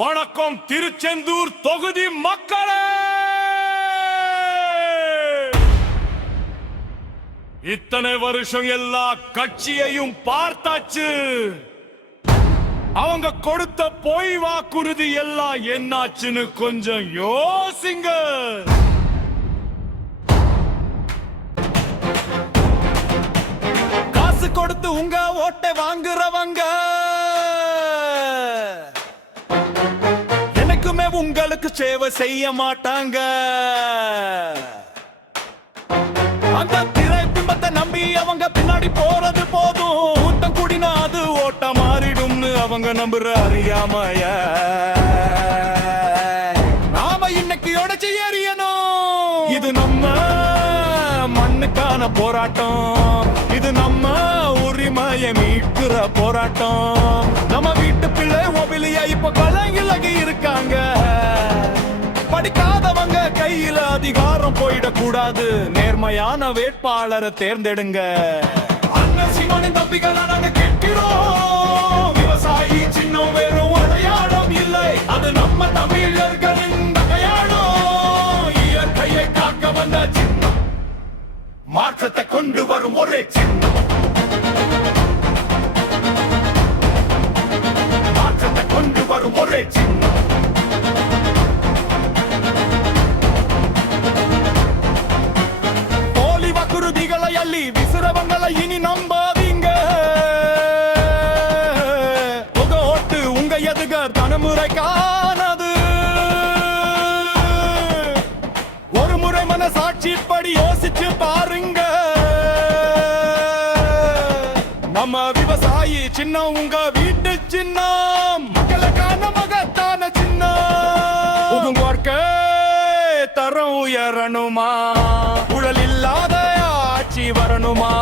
வணக்கம் திருச்செந்தூர் தொகுதி மக்களே, இத்தனை வருஷம் எல்லா கட்சியையும் பார்த்தாச்சு. அவங்க கொடுத்த பொய் வாக்குறுதி எல்லாம் என்னாச்சுன்னு கொஞ்சம் யோசிங்க. காசு கொடுத்து உங்க ஓட்டை வாங்குறவங்க எனக்குமே உங்களுக்கு சேவை செய்ய மாட்டாங்க. அந்த திரை பிம்பத்தை நம்பி அவங்க பின்னாடி போறது போதும், ஊட்டம் கூடினா அது ஓட்ட மாறிடும்னு அவங்க நம்புற அறியாமைய நாம இன்னைக்கு உடைச்சு எறியணும். இது நம்ம மண்ணுக்கான போராட்டம், இது நம்ம உரிமையை மீட்கிற போராட்டம். நம்ம வீட்டு பிள்ளை மொபிலியா இப்ப கலங்கிலகி இருக்காங்க. படிக்காதவங்க கையில அதிகாரம் போயிடக்கூடாது, நேர்மையான வேட்பாளரை தேர்ந்தெடுங்க. அண்ணன் சீமானின் தம்பிகளா நாங்க கேட்கிறோம், விவசாயி சின்னம் வெறும் அடையாளம் இல்லை, அது நம்ம தமிழர்களின் அடையாளம். இயற்கையை காக்க வந்த சின்னம், மாற்றத்தை கொண்டு வரும் ஒரே சின்னம், மாற்றத்தை கொண்டு வரும் ஒரே சின்னம். போலி வாக்குறுதிகளை அள்ளி விசிறவங்களை இனி நம்பாதீங்க. உங்க ஓட்டு உங்க எதுகர் தலைமுறைக்கானது. ஒரு முறை மனசாட்சிப்படி யோசிச்சு பாருங்க. நம்ம விவசாயி சின்னம் உங்க வீட்டு சின்னம், மக்களுக்கான மகத்தான சின்னம். உங்க வாழ்க்கை தரம் உயரணுமா, ஊழல் இல்லாத ஆட்சி வரணுமா,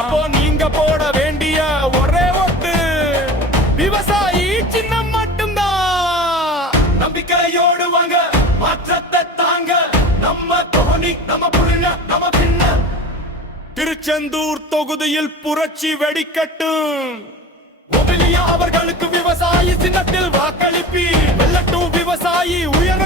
அப்போ நீங்க போட வேண்டிய ஒரே ஓட்டு விவசாயி சின்னம் மட்டும்தான். நம்பிக்கையோடு வாங்க, மாற்றத்தை தாங்க, நம்ம தோனி நம்ம புரிஞ்ச நம்ம பின்ன. திருச்செந்தூர் தொகுதியில் புரட்சி வெடிக்கட்டும். மொபிலியா அவர்களுக்கு விவசாயி சின்னத்தில் வாக்களிப்பி வெல்லட்டும் விவசாயி உயர